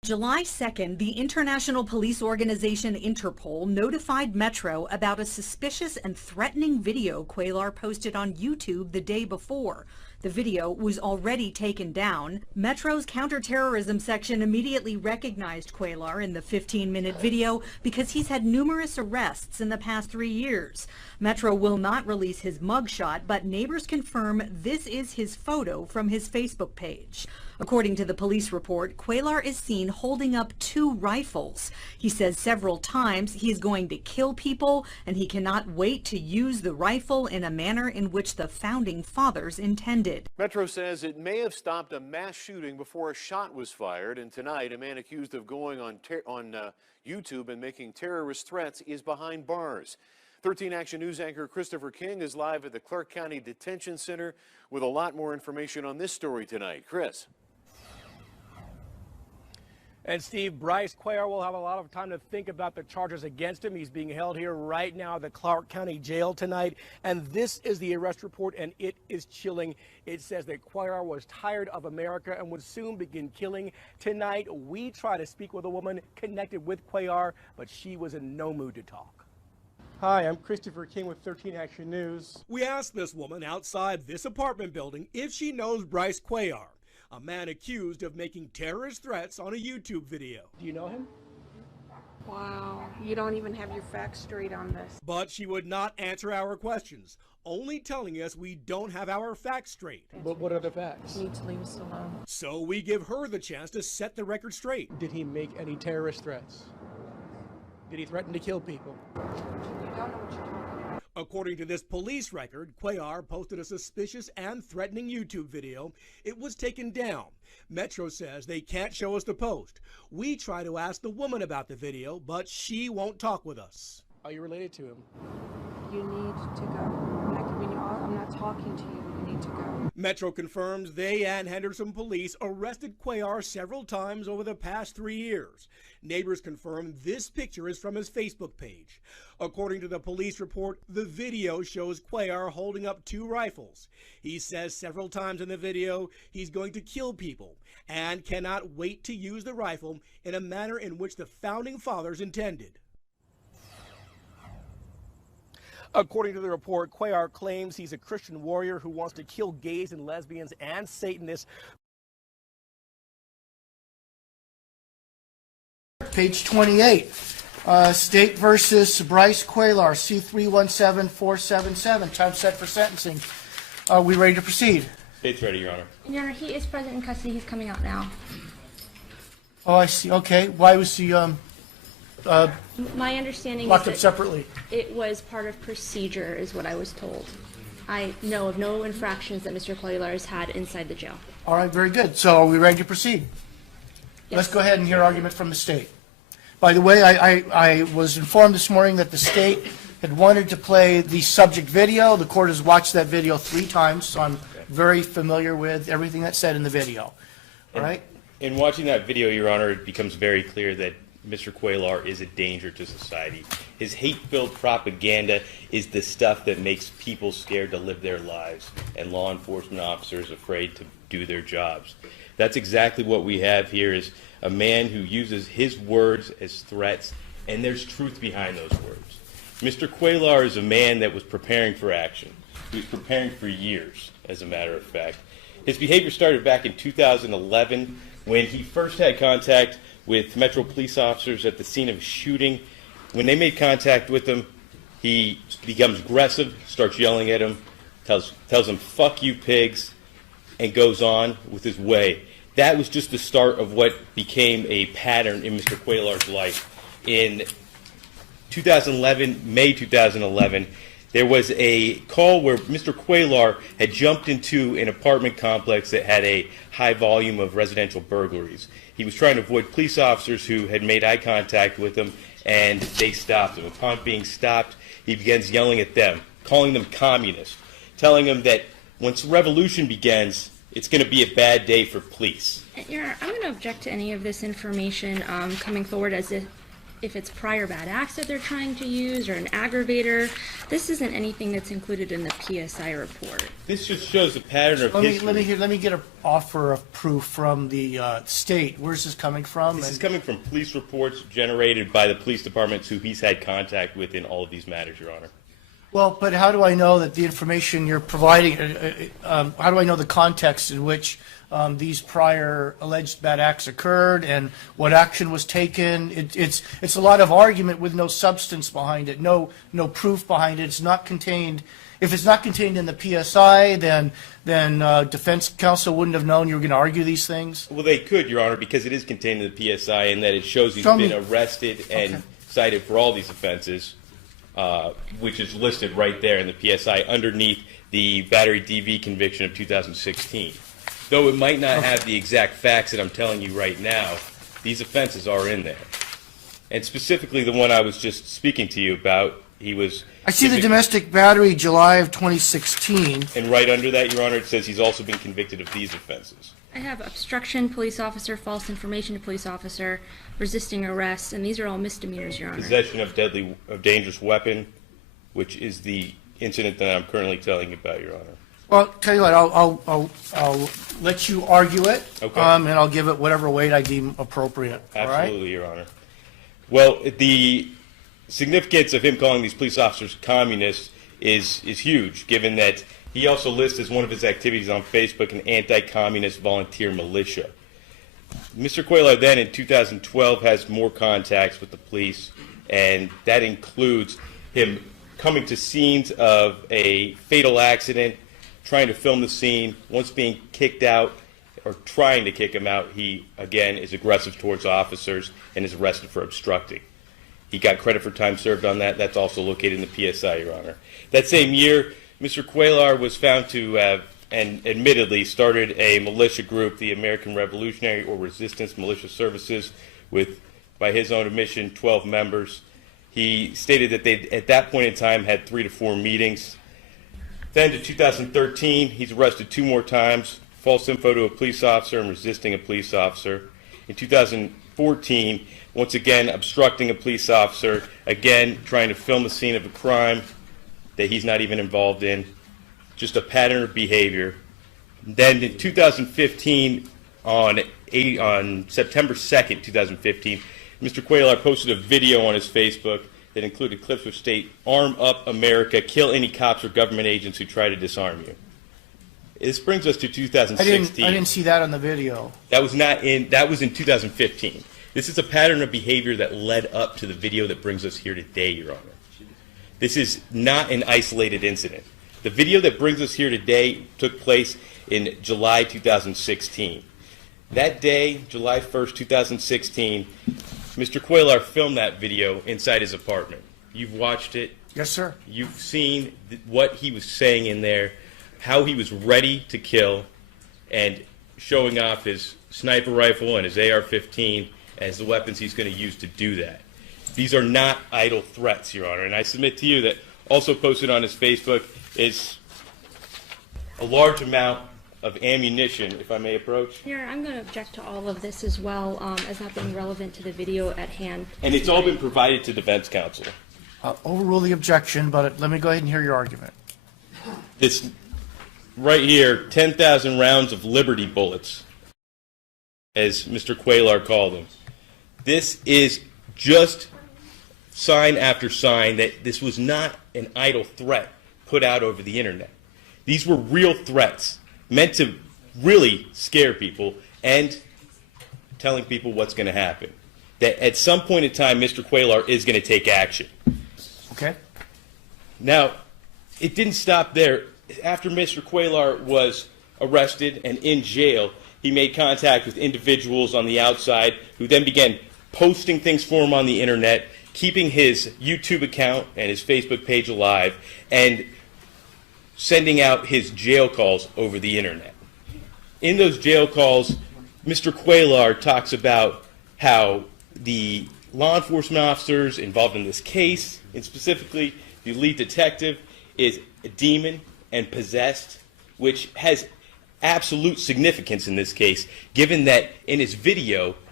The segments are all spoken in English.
July 2nd, the international police organization Interpol notified Metro about a suspicious and threatening video Cuellar posted on YouTube the day before. The video was already taken down. Metro's counterterrorism section immediately recognized Cuellar in the 15-minute video because he's had numerous arrests in the past 3 years. Metro will not release his mugshot, but neighbors confirm this is his photo from his Facebook page. According to the police report, Cuellar is seen holding up 2 rifles. He says several times he is going to kill people, and he cannot wait to use the rifle in a manner in which the founding fathers intended. Metro says it may have stopped a mass shooting before a shot was fired, and tonight a man accused of going on YouTube and making terrorist threats is behind bars. 13 Action News anchor Christopher King is live at the Clark County Detention Center with a lot more information on this story tonight. Chris. And Steve, Bryce Cuellar will have a lot of time to think about the charges against him. He's being held here right now at the Clark County Jail tonight. And this is the arrest report, and it is chilling. It says that Cuellar was tired of America and would soon begin killing. Tonight, we try to speak with a woman connected with Cuellar, but she was in no mood to talk. Hi, I'm Christopher King with 13 Action News. We asked this woman outside this apartment building if she knows Bryce Cuellar, a man accused of making terrorist threats on a YouTube video. Do you know him? Wow, you don't even have your facts straight on this. But she would not answer our questions, only telling us we don't have our facts straight. But what are the facts? You need to leave us alone. So we give her the chance to set the record straight. Did he make any terrorist threats? Did he threaten to kill people? You don't know what you're talking about. According to this police record, Cuellar posted a suspicious and threatening YouTube video. It was taken down. Metro says they can't show us the post. We try to ask the woman about the video, but she won't talk with us. Are you related to him? You need to go. I'm not talking to you. You need to go. Metro confirms they and Henderson police arrested Cuellar several times over the past 3 years. Neighbors confirm this picture is from his Facebook page. According to the police report, the video shows Cuellar holding up 2 rifles. He says several times in the video he's going to kill people and cannot wait to use the rifle in a manner in which the founding fathers intended. According to the report, Cuellar claims he's a Christian warrior who wants to kill gays and lesbians and Satanists. Page 28, State versus Bryce Cuellar, C317477, time set for sentencing. Are we ready to proceed? State's ready, Your Honor. Your Honor, he is present in custody. He's coming out now. Oh, I see. Okay. Why was he My understanding locked is up that separately? it was part of procedure, is what I was told. I know of no infractions that Mr. Cuellar has had inside the jail. All right, very good. So are we ready to proceed? Yes. Let's go ahead and hear argument from the state. By the way, I was informed this morning that the state had wanted to play the subject video. The court has watched that video 3 times, so I'm very familiar with everything that's said in the video. All right? In watching that video, Your Honor, it becomes very clear that Mr. Cuellar is a danger to society. His hate-filled propaganda is the stuff that makes people scared to live their lives and law enforcement officers afraid to do their jobs. That's exactly what we have here, is a man who uses his words as threats, and there's truth behind those words. Mr. Cuellar is a man that was preparing for action. He was preparing for years, as a matter of fact. His behavior started back in 2011 when he first had contact with Metro police officers at the scene of a shooting. When they made contact with him, he becomes aggressive, starts yelling at him, tells them, "Fuck you, pigs," and goes on with his way. That was just the start of what became a pattern in Mr. Cuellar's life. In 2011, May 2011, there was a call where Mr. Cuellar had jumped into an apartment complex that had a high volume of residential burglaries. He was trying to avoid police officers who had made eye contact with him, and they stopped him. Upon being stopped, he begins yelling at them, calling them communists, telling them that once revolution begins, it's going to be a bad day for police. Your Honor, I'm going to object to any of this information coming forward as if if it's prior bad acts that they're trying to use or an aggravator. This isn't anything that's included in the PSI report. This just shows a pattern of history. Let me get an offer of proof from the state. Where's this coming from? This is coming from police reports generated by the police departments who he's had contact with in all of these matters, Your Honor. Well, but how do I know that the information you're providing, how do I know the context in which these prior alleged bad acts occurred and what action was taken? It's a lot of argument with no substance behind it, no proof behind it. It's not contained. If it's not contained in the PSI, then defense counsel wouldn't have known you were going to argue these things? Well, they could, Your Honor, because it is contained in the PSI and that it shows he's been arrested and cited for all these offenses. Which is listed right there in the PSI underneath the battery DV conviction of 2016. Though it might not have the exact facts that I'm telling you right now, these offenses are in there. And specifically the one I was just speaking to you about, I see the domestic battery, July of 2016. And right under that, Your Honor, it says he's also been convicted of these offenses. I have obstruction, police officer, false information to police officer, resisting arrest, and these are all misdemeanors, Your Honor. Possession of dangerous weapon, which is the incident that I'm currently telling you about, Your Honor. Well, tell you what, I'll let you argue it, okay. And I'll give it whatever weight I deem appropriate. Absolutely, all right? Your Honor. Well, the significance of him calling these police officers communists is huge, given that he also lists as one of his activities on Facebook an anti-communist volunteer militia. Mr. Cuellar then in 2012 has more contacts with the police, and that includes him coming to scenes of a fatal accident, trying to film the scene. Once being kicked out or trying to kick him out, he again is aggressive towards officers and is arrested for obstructing. He got credit for time served on that. That's also located in the PSI, Your Honor. That same year, Mr. Cuellar was found to have, and admittedly, started a militia group, the American Revolutionary or Resistance Militia Services, with, by his own admission, 12 members. He stated that they, at that point in time, had 3 to 4 meetings. Then to 2013, he's arrested 2 more times, false info to a police officer and resisting a police officer. In 2014, once again, obstructing a police officer, again, trying to film the scene of a crime that he's not even involved in, just a pattern of behavior. Then in 2015, on September 2nd, 2015, Mr. Cuellar posted a video on his Facebook that included clips of state, "Arm up America, kill any cops or government agents who try to disarm you." This brings us to 2016. I didn't see that on the video. That was in 2015. This is a pattern of behavior that led up to the video that brings us here today, Your Honor. This is not an isolated incident. The video that brings us here today took place in July 2016. That day, July 1st, 2016, Mr. Cuellar filmed that video inside his apartment. You've watched it. Yes, sir. You've seen what he was saying in there, how he was ready to kill, and showing off his sniper rifle and his AR-15 as the weapons he's going to use to do that. These are not idle threats, Your Honor. And I submit to you that also posted on his Facebook is a large amount of ammunition, if I may approach. Here, I'm going to object to all of this as well, as not being relevant to the video at hand. And it's all been provided to defense counsel. I'll overrule the objection, but let me go ahead and hear your argument. This right here, 10,000 rounds of Liberty bullets, as Mr. Cuellar called them. This is just sign after sign that this was not an idle threat put out over the internet. These were real threats meant to really scare people and telling people what's going to happen. That at some point in time, Mr. Cuellar is going to take action. Okay. Now, it didn't stop there. After Mr. Cuellar was arrested and in jail, he made contact with individuals on the outside who then began posting things for him on the internet, keeping his YouTube account and his Facebook page alive, and sending out his jail calls over the internet. In those jail calls, Mr. Cuellar talks about how the law enforcement officers involved in this case, and specifically the lead detective, is a demon and possessed, which has absolute significance in this case, given that in his video,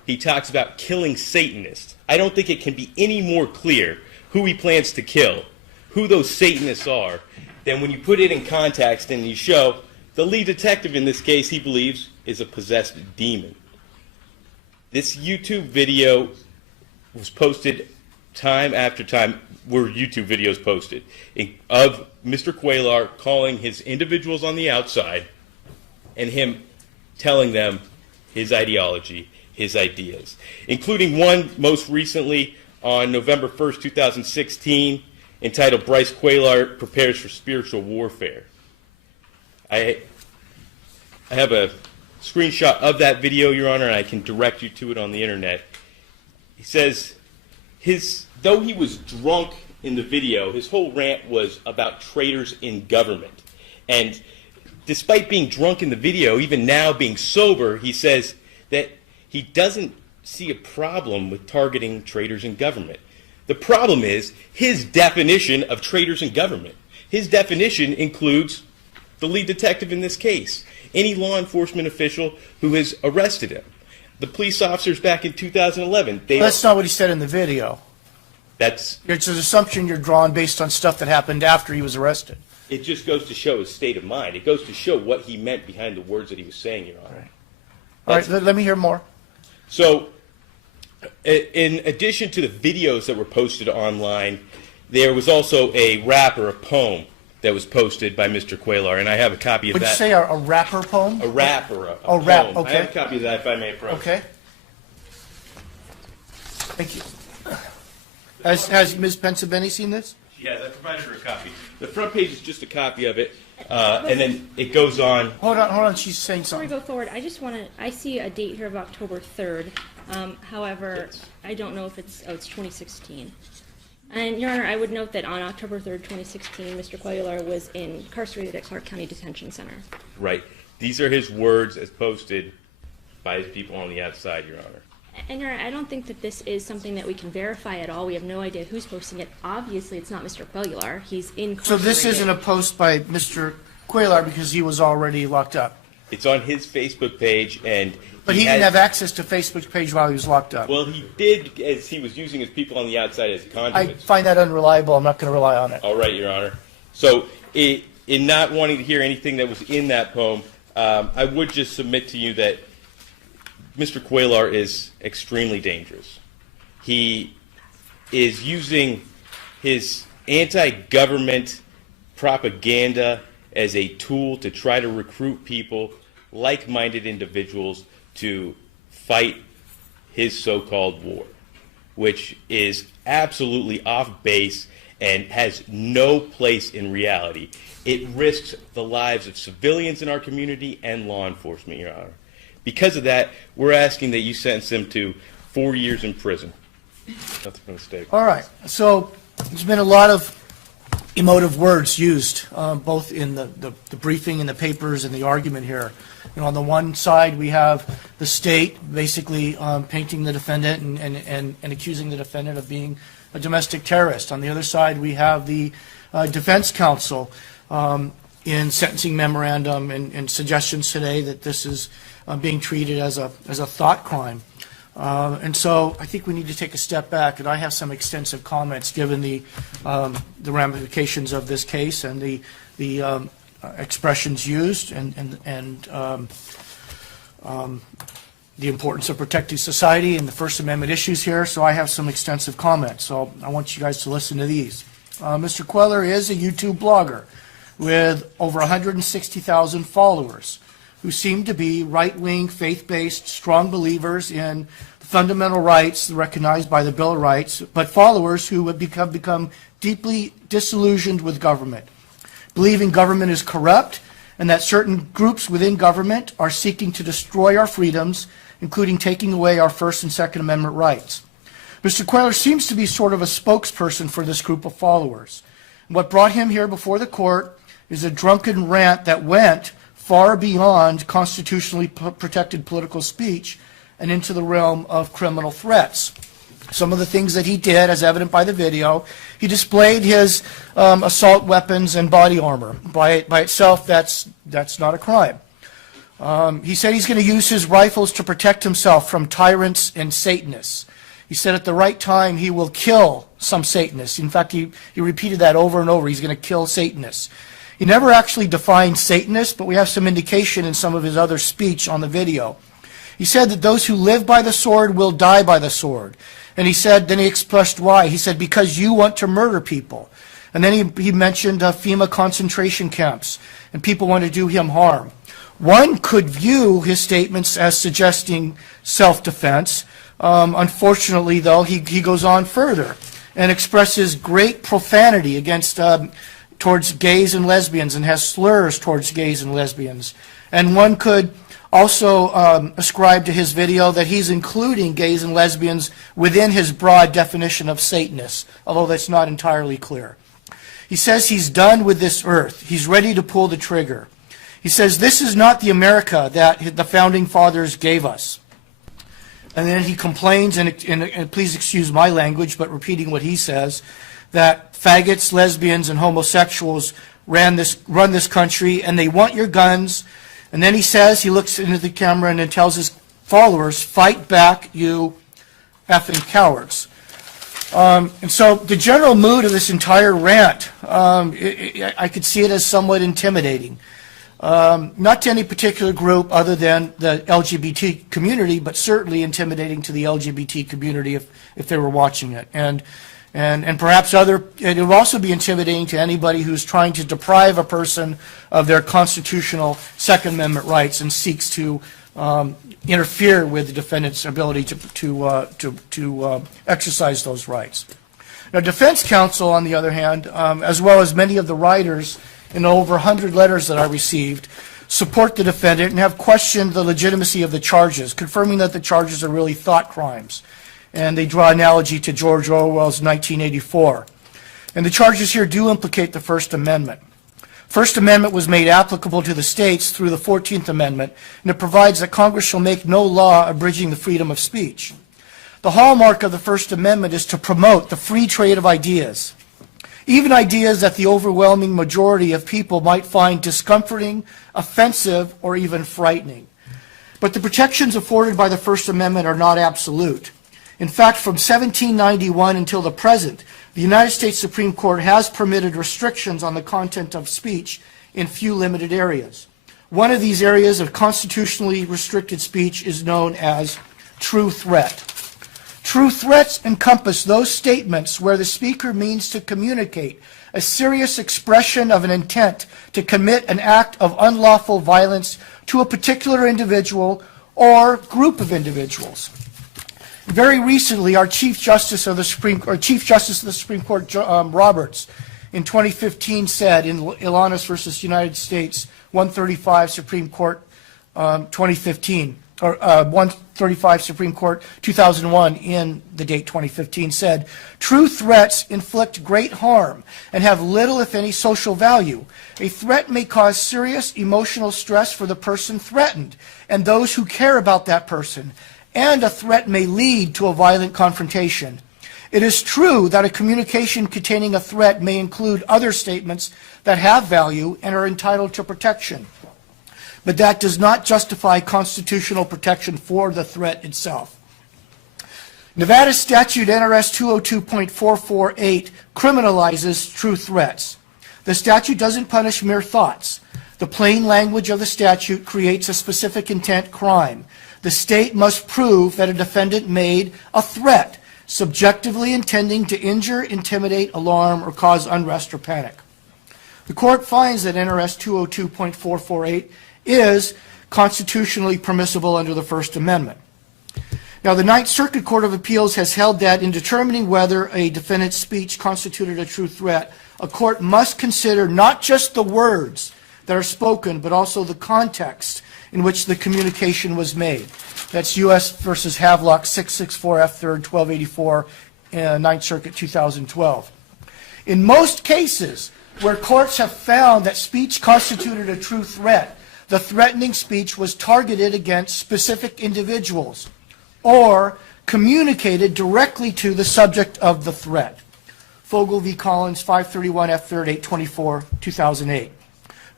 he talks about killing Satanists. I don't think it can be any more clear who he plans to kill, who those Satanists are, than when you put it in context and you show the lead detective in this case, he believes, is a possessed demon. This YouTube video was posted time after time, were YouTube videos posted, of Mr. Cuellar calling his individuals on the outside and him telling them his ideology, his ideas, including one most recently on November 1st, 2016, entitled Bryce Cuellar Prepares for Spiritual Warfare. I have a screenshot of that video, Your Honor, and I can direct you to it on the internet. He says, though he was drunk in the video, his whole rant was about traitors in government. And despite being drunk in the video, even now being sober, he says that he doesn't see a problem with targeting traitors in government. The problem is his definition of traitors in government. His definition includes the lead detective in this case, any law enforcement official who has arrested him. The police officers back in 2011. That's not what he said in the video. It's an assumption you're drawing based on stuff that happened after he was arrested. It just goes to show his state of mind. It goes to show what he meant behind the words that he was saying, Your Honor. All right, let me hear more. So, in addition to the videos that were posted online, there was also a rap or a poem that was posted by Mr. Cuellar, and I have a copy of that. Would you say a rapper poem? A rap or a poem. Rap, okay. I have a copy of that, if I may approach. Okay. Thank you. Has Ms. Pensabeni seen this? Yes, I provided her a copy. The front page is just a copy of it, and then it goes on. Hold on, she's saying Before we something. go forward, I just want to, I see a date here of October 3rd. However, Yes. I don't know if it's 2016. And, Your Honor, I would note that on October 3rd, 2016, Mr. Cuellar was incarcerated at Clark County Detention Center. Right. These are his words as posted by his people on the outside, Your Honor. And, Your Honor, I don't think that this is something that we can verify at all. We have no idea who's posting it. Obviously, it's not Mr. Cuellar. He's incarcerated. So this isn't a post by Mr. Cuellar because he was already locked up? It's on his Facebook page, and But he didn't have access to Facebook's page while he was locked up. Well, he did, as he was using his people on the outside as I conduits. find that unreliable. I'm not going to rely on it. All right, Your Honor. So, in not wanting to hear anything that was in that poem, I would just submit to you that Mr. Cuellar is extremely dangerous. He is using his anti-government propaganda as a tool to try to recruit people, like-minded individuals, to fight his so-called war, which is absolutely off base and has no place in reality. It risks the lives of civilians in our community and law enforcement, Your Honor. Because of that, we're asking that you sentence him to 4 years in prison. That's a mistake. All right. So there's been a lot of emotive words used, both in the briefing and the papers and the argument here. You know, on the one side, we have the state basically painting the defendant and accusing the defendant of being a domestic terrorist. On the other side, we have the defense counsel in sentencing memorandum and suggestions today that this is being treated as a thought crime. And so I think we need to take a step back, and I have some extensive comments given the ramifications of this case and the expressions used and the importance of protecting society and the First Amendment issues here. So I have some extensive comments. So I want you guys to listen to these. Mr. Cuellar is a YouTube blogger with over 160,000 followers who seem to be right-wing, faith-based, strong believers in fundamental rights recognized by the Bill of Rights, but followers who have become deeply disillusioned with government, believing government is corrupt and that certain groups within government are seeking to destroy our freedoms, including taking away our First and Second Amendment rights. Mr. Cuellar seems to be sort of a spokesperson for this group of followers. What brought him here before the court is a drunken rant that went far beyond constitutionally protected political speech and into the realm of criminal threats. Some of the things that he did, as evident by the video, he displayed his assault weapons and body armor. By itself, that's not a crime. He said he's going to use his rifles to protect himself from tyrants and Satanists. He said at the right time he will kill some Satanists. In fact, he repeated that over and over. He's going to kill Satanists. He never actually defined Satanists, but we have some indication in some of his other speech on the video. He said that those who live by the sword will die by the sword. And he said, then he expressed why. He said, because you want to murder people. And then he mentioned FEMA concentration camps, and people want to do him harm. One could view his statements as suggesting self-defense. Unfortunately, though, he goes on further and expresses great profanity against towards gays and lesbians, and has slurs towards gays and lesbians. And one could also ascribe to his video that he's including gays and lesbians within his broad definition of Satanists, although that's not entirely clear. He says he's done with this earth. He's ready to pull the trigger. He says this is not the America that the Founding Fathers gave us. And then he complains, and please excuse my language, but repeating what he says, that faggots, lesbians, and homosexuals run this country, and they want your guns. And then he says, he looks into the camera and then tells his followers, fight back, you effing cowards. And so the general mood of this entire rant, I could see it as somewhat intimidating. Not to any particular group other than the LGBT community, but certainly intimidating to the LGBT community if they were watching it. And perhaps it would also be intimidating to anybody who's trying to deprive a person of their constitutional Second Amendment rights and seeks to interfere with the defendant's ability to exercise those rights. Now, defense counsel, on the other hand, as well as many of the writers in over 100 letters that I received, support the defendant and have questioned the legitimacy of the charges, confirming that the charges are really thought crimes. And they draw analogy to George Orwell's 1984. And the charges here do implicate the First Amendment. First Amendment was made applicable to the states through the 14th Amendment, and it provides that Congress shall make no law abridging the freedom of speech. The hallmark of the First Amendment is to promote the free trade of ideas, even ideas that the overwhelming majority of people might find discomforting, offensive, or even frightening. But the protections afforded by the First Amendment are not absolute. In fact, from 1791 until the present, the United States Supreme Court has permitted restrictions on the content of speech in few limited areas. One of these areas of constitutionally restricted speech is known as true threat. True threats encompass those statements where the speaker means to communicate a serious expression of an intent to commit an act of unlawful violence to a particular individual or group of individuals. Very recently, our Chief Justice of the Supreme Court, Roberts, in 2015 said in Ilanis versus United States, 135 Supreme Court 2015, or 135 Supreme Court 2001 in the date 2015 said, true threats inflict great harm and have little, if any, social value. A threat may cause serious emotional stress for the person threatened and those who care about that person, and a threat may lead to a violent confrontation. It is true that a communication containing a threat may include other statements that have value and are entitled to protection, but that does not justify constitutional protection for the threat itself. Nevada statute NRS 202.448 criminalizes true threats. The statute doesn't punish mere thoughts. The plain language of the statute creates a specific intent crime. The state must prove that a defendant made a threat, subjectively intending to injure, intimidate, alarm, or cause unrest or panic. The court finds that NRS 202.448 is constitutionally permissible under the First Amendment. Now, the Ninth Circuit Court of Appeals has held that in determining whether a defendant's speech constituted a true threat, a court must consider not just the words that are spoken, but also the context in which the communication was made. That's U.S. versus Havelock 664 F. 3rd 1284, Ninth Circuit 2012. In most cases where courts have found that speech constituted a true threat, the threatening speech was targeted against specific individuals or communicated directly to the subject of the threat. Fogel v. Collins, 531 F. 3rd 824, 2008.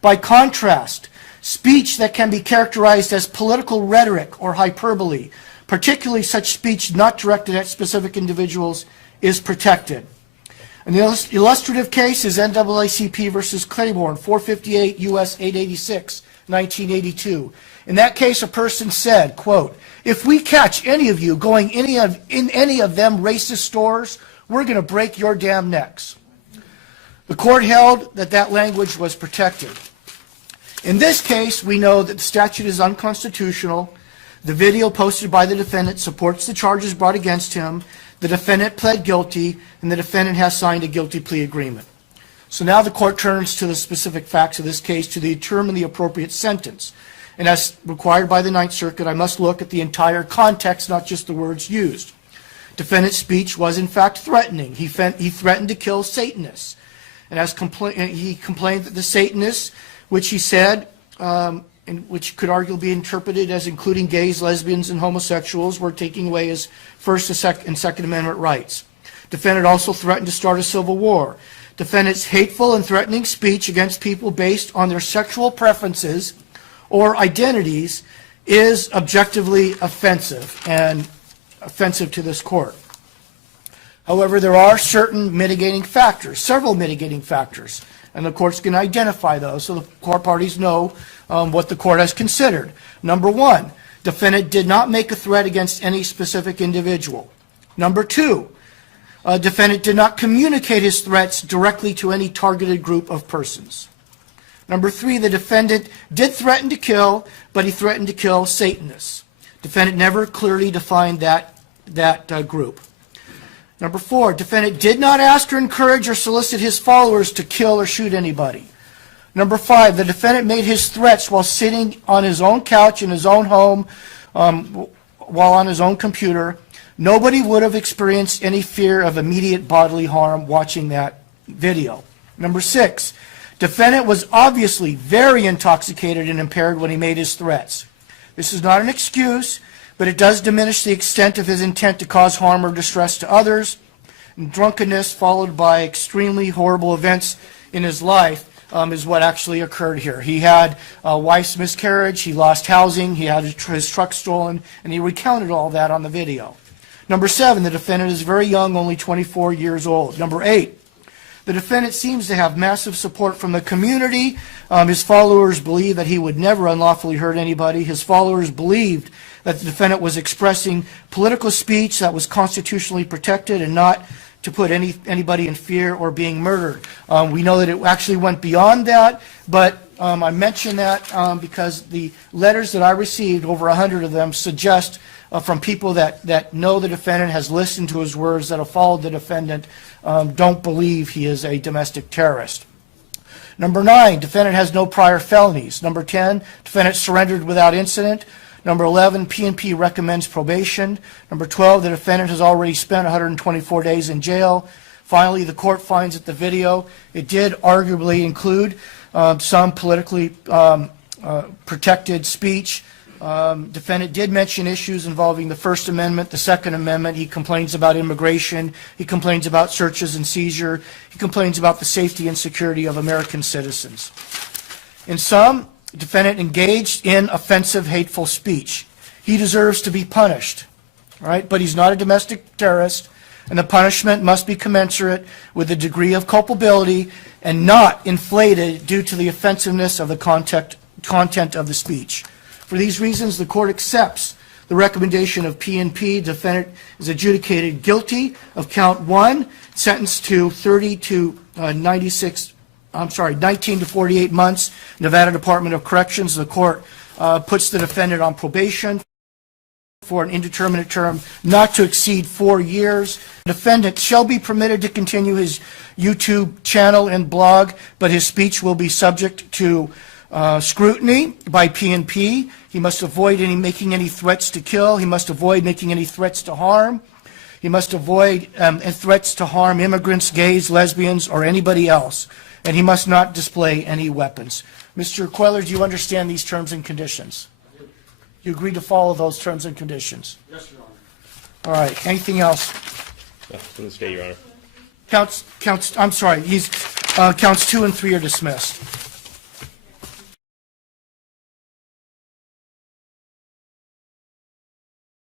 By contrast, speech that can be characterized as political rhetoric or hyperbole, particularly such speech not directed at specific individuals, is protected. An illustrative case is NAACP versus Claiborne, 458 U.S. 886, 1982. In that case, a person said, quote, "If we catch any of you going in any of them racist stores, we're going to break your damn necks." The court held that that language was protected. In this case, we know that the statute is unconstitutional. The video posted by the defendant supports the charges brought against him. The defendant pled guilty, and the defendant has signed a guilty plea agreement. So now the court turns to the specific facts of this case to determine the appropriate sentence. And as required by the Ninth Circuit, I must look at the entire context, not just the words used. Defendant's speech was in fact threatening. He threatened to kill Satanists. And as he complained that the Satanists, which he said, and which could arguably be interpreted as including gays, lesbians, and homosexuals, were taking away his First and Second Amendment rights. Defendant also threatened to start a civil war. Defendant's hateful and threatening speech against people based on their sexual preferences or identities is objectively offensive and offensive to this court. However, there are certain mitigating factors, several mitigating factors, and the court's going to identify those so the court parties know what the court has considered. Number one, defendant did not make a threat against any specific individual. Number two, defendant did not communicate his threats directly to any targeted group of persons. Number three, the defendant did threaten to kill, but he threatened to kill Satanists. Defendant never clearly defined that group. Number four, defendant did not ask or encourage or solicit his followers to kill or shoot anybody. Number five, the defendant made his threats while sitting on his own couch in his own home, while on his own computer. Nobody would have experienced any fear of immediate bodily harm watching that video. Number six, defendant was obviously very intoxicated and impaired when he made his threats. This is not an excuse, but it does diminish the extent of his intent to cause harm or distress to others. And drunkenness followed by extremely horrible events in his life is what actually occurred here. He had a wife's miscarriage, he lost housing, he had his truck stolen, and he recounted all that on the video. Number seven, the defendant is very young, only 24 years old. Number eight, the defendant seems to have massive support from the community. His followers believe that he would never unlawfully hurt anybody. His followers believed that the defendant was expressing political speech that was constitutionally protected and not to put anybody in fear or being murdered. We know that it actually went beyond that, but I mention that because the letters that I received, over 100 of them, suggest from people that know the defendant, has listened to his words, that have followed the defendant, don't believe he is a domestic terrorist. Number nine, defendant has no prior felonies. Number 10, defendant surrendered without incident. Number 11, P&P recommends probation. Number 12, the defendant has already spent 124 days in jail. Finally, the court finds that the video, it did arguably include some politically protected speech. Defendant did mention issues involving the First Amendment, the Second Amendment. He complains about immigration. He complains about searches and seizure. He complains about the safety and security of American citizens. In sum, defendant engaged in offensive, hateful speech. He deserves to be punished, right? But he's not a domestic terrorist, and the punishment must be commensurate with the degree of culpability and not inflated due to the offensiveness of the content of the speech. For these reasons, the court accepts the recommendation of P&P. Defendant is adjudicated guilty of count 1, sentenced to 19 to 48 months. Nevada Department of Corrections, the court puts the defendant on probation for an indeterminate term not to exceed 4 years. The defendant shall be permitted to continue his YouTube channel and blog, but his speech will be subject to scrutiny by P&P. He must avoid making any threats to kill. He must avoid making any threats to harm. He must avoid threats to harm immigrants, gays, lesbians, or anybody else. And he must not display any weapons. Mr. Queller, do you understand these terms and conditions? You agree to follow those terms and conditions? Yes, Your Honor. All right. Anything else? From the state, Your Honor. Counts 2 and 3 are dismissed.